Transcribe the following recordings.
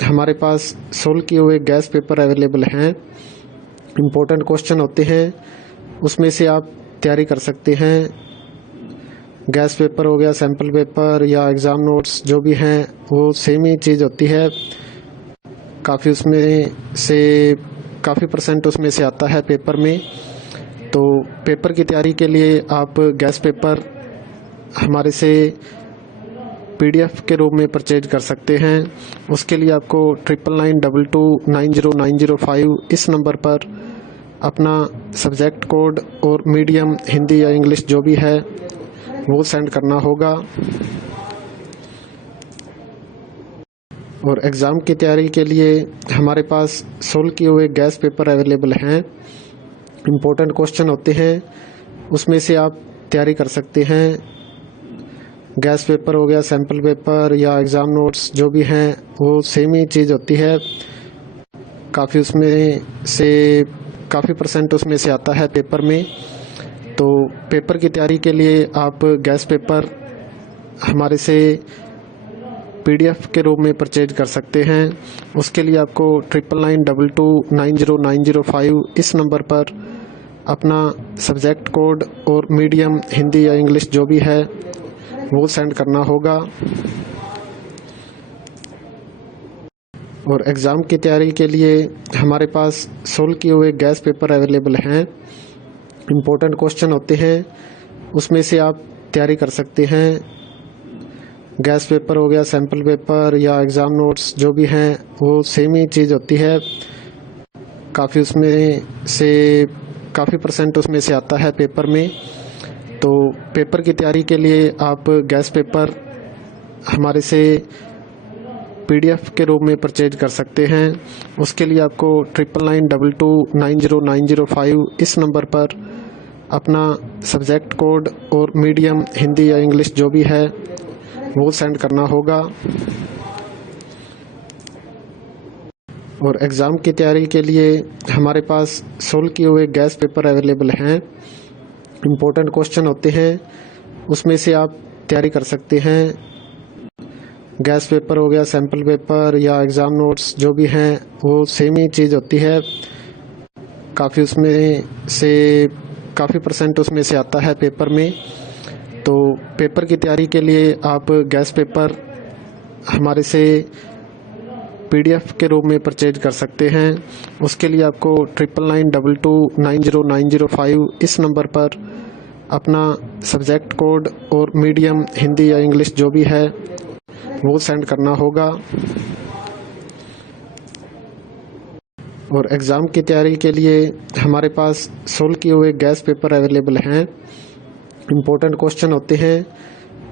हमारे पास सोल्व किए हुए गैस पेपर अवेलेबल हैं। इम्पोर्टेंट क्वेश्चन होते हैं, उसमें से आप तैयारी कर सकते हैं। गैस पेपर हो गया, सैम्पल पेपर या एग्ज़ाम नोट्स जो भी हैं वो सेम ही चीज़ होती है। काफ़ी उसमें से काफ़ी परसेंट उसमें से आता है पेपर में। तो पेपर की तैयारी के लिए आप गैस पेपर हमारे से PDF के रूप में परचेज कर सकते हैं। उसके लिए आपको 9992290905 इस नंबर पर अपना सब्जेक्ट कोड और मीडियम हिंदी या इंग्लिश जो भी है वो सेंड करना होगा। और एग्ज़ाम की तैयारी के लिए हमारे पास सोल्व किए हुए गैस पेपर अवेलेबल हैं। इम्पोर्टेंट क्वेश्चन होते हैं, उसमें से आप तैयारी कर सकते हैं। गैस पेपर हो गया, सैम्पल पेपर या एग्ज़ाम नोट्स जो भी हैं वो सेम ही चीज़ होती है। काफ़ी उसमें से काफ़ी परसेंट उसमें से आता है पेपर में। तो पेपर की तैयारी के लिए आप गैस पेपर हमारे से PDF के रूप में परचेज कर सकते हैं। उसके लिए आपको 9992290905 इस नंबर पर अपना सब्जेक्ट कोड और मीडियम हिंदी या इंग्लिश जो भी है वो सेंड करना होगा। और एग्ज़ाम की तैयारी के लिए हमारे पास सोल्व किए हुए गैस पेपर अवेलेबल हैं। इम्पोर्टेंट क्वेश्चन होते हैं, उसमें से आप तैयारी कर सकते हैं। गैस पेपर हो गया, सैम्पल पेपर या एग्ज़ाम नोट्स जो भी हैं वो सेम ही चीज़ होती है। काफ़ी उसमें से काफ़ी परसेंट उसमें से आता है पेपर में। तो पेपर की तैयारी के लिए आप गैस पेपर हमारे से PDF के रूप में परचेज कर सकते हैं। उसके लिए आपको 9992290905 इस नंबर पर अपना सब्जेक्ट कोड और मीडियम हिंदी या इंग्लिश जो भी है वो सेंड करना होगा। और एग्ज़ाम की तैयारी के लिए हमारे पास सोल्व किए हुए गैस पेपर अवेलेबल हैं। इम्पोर्टेंट क्वेश्चन होते हैं, उसमें से आप तैयारी कर सकते हैं। गैस पेपर हो गया, सैम्पल पेपर या एग्ज़ाम नोट्स जो भी हैं वो सेम ही चीज़ होती है। काफ़ी उसमें से काफ़ी परसेंट उसमें से आता है पेपर में। तो पेपर की तैयारी के लिए आप गैस पेपर हमारे से PDF के रूप में परचेज कर सकते हैं। उसके लिए आपको 9992290905 इस नंबर पर अपना सब्जेक्ट कोड और मीडियम हिंदी या इंग्लिश जो भी है वो सेंड करना होगा। और एग्ज़ाम की तैयारी के लिए हमारे पास सोल्व किए हुए गैस पेपर अवेलेबल हैं। इम्पोर्टेंट क्वेश्चन होते हैं,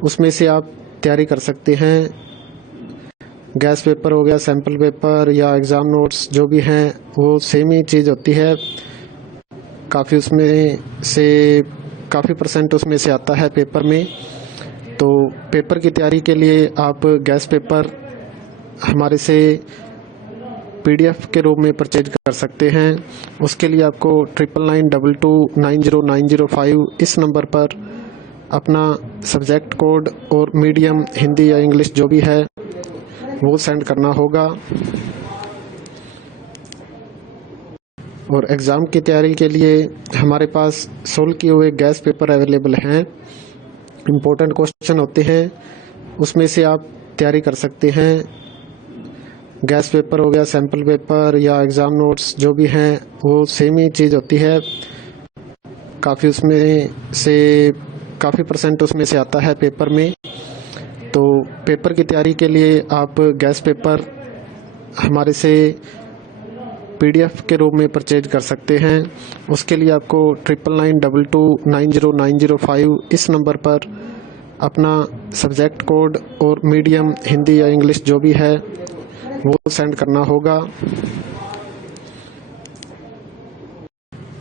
उसमें से आप तैयारी कर सकते हैं। गैस पेपर हो गया, सैम्पल पेपर या एग्ज़ाम नोट्स जो भी हैं वो सेम ही चीज़ होती है। काफ़ी उसमें से काफ़ी परसेंट उसमें से आता है पेपर में। तो पेपर की तैयारी के लिए आप गैस पेपर हमारे से PDF के रूप में परचेज कर सकते हैं। उसके लिए आपको 9992290905 इस नंबर पर अपना सब्जेक्ट कोड और मीडियम हिंदी या इंग्लिश जो भी है वो सेंड करना होगा। और एग्ज़ाम की तैयारी के लिए हमारे पास सोल्व किए हुए गैस पेपर अवेलेबल हैं। इम्पोर्टेंट क्वेश्चन होते हैं, उसमें से आप तैयारी कर सकते हैं। गैस पेपर हो गया, सैम्पल पेपर या एग्ज़ाम नोट्स जो भी हैं वो सेम ही चीज़ होती है। काफ़ी उसमें से काफ़ी परसेंट उसमें से आता है पेपर में। तो पेपर की तैयारी के लिए आप गैस पेपर हमारे से PDF के रूप में परचेज कर सकते हैं। उसके लिए आपको 9992290905 इस नंबर पर अपना सब्जेक्ट कोड और मीडियम हिंदी या इंग्लिश जो भी है वो सेंड करना होगा।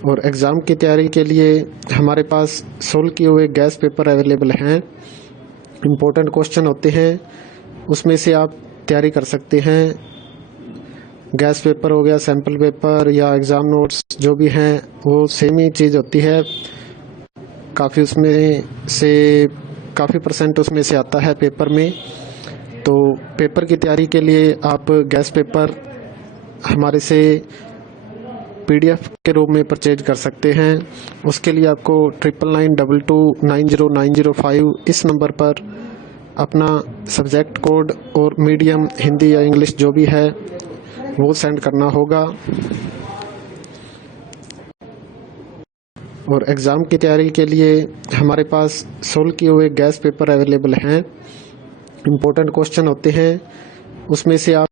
और एग्ज़ाम की तैयारी के लिए हमारे पास सोल्व किए हुए गैस पेपर अवेलेबल हैं। इम्पोर्टेंट क्वेश्चन होते हैं, उसमें से आप तैयारी कर सकते हैं। गैस पेपर हो गया, सैम्पल पेपर या एग्ज़ाम नोट्स जो भी हैं वो सेम ही चीज़ होती है। काफ़ी उसमें से काफ़ी परसेंट उसमें से आता है पेपर में। तो पेपर की तैयारी के लिए आप गैस पेपर हमारे से PDF के रूप में परचेज कर सकते हैं। उसके लिए आपको 9992290905 इस नंबर पर अपना सब्जेक्ट कोड और मीडियम हिंदी या इंग्लिश जो भी है वो सेंड करना होगा। और एग्ज़ाम की तैयारी के लिए हमारे पास सोल्व किए हुए गैस पेपर अवेलेबल हैं। इम्पोर्टेंट क्वेश्चन होते हैं, उसमें से आप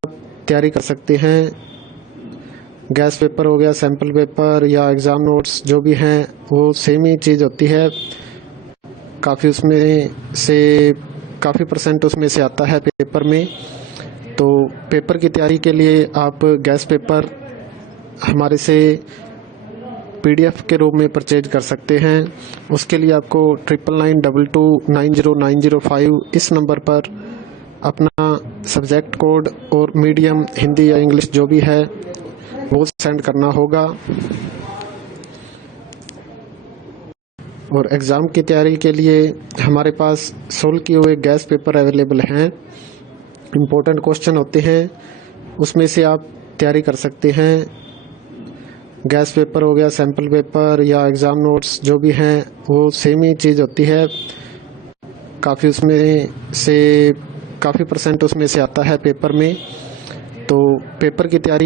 तैयारी कर सकते हैं। गैस पेपर हो गया, सैम्पल पेपर या एग्ज़ाम नोट्स जो भी हैं वो सेम ही चीज़ होती है। काफ़ी परसेंट उसमें से आता है पेपर में। तो पेपर की तैयारी के लिए आप गैस पेपर हमारे से PDF के रूप में परचेज कर सकते हैं। उसके लिए आपको 9992290905 इस नंबर पर अपना सब्जेक्ट कोड और मीडियम हिंदी या इंग्लिश जो भी है वो सेंड करना होगा। और एग्ज़ाम की तैयारी के लिए हमारे पास सोल्व किए हुए गैस पेपर अवेलेबल हैं। इम्पोर्टेंट क्वेश्चन होते हैं, उसमें से आप तैयारी कर सकते हैं। गैस पेपर हो गया, सैम्पल पेपर या एग्ज़ाम नोट्स जो भी हैं वो सेम ही चीज़ होती है। काफ़ी परसेंट उसमें से आता है पेपर में। तो पेपर की तैयारी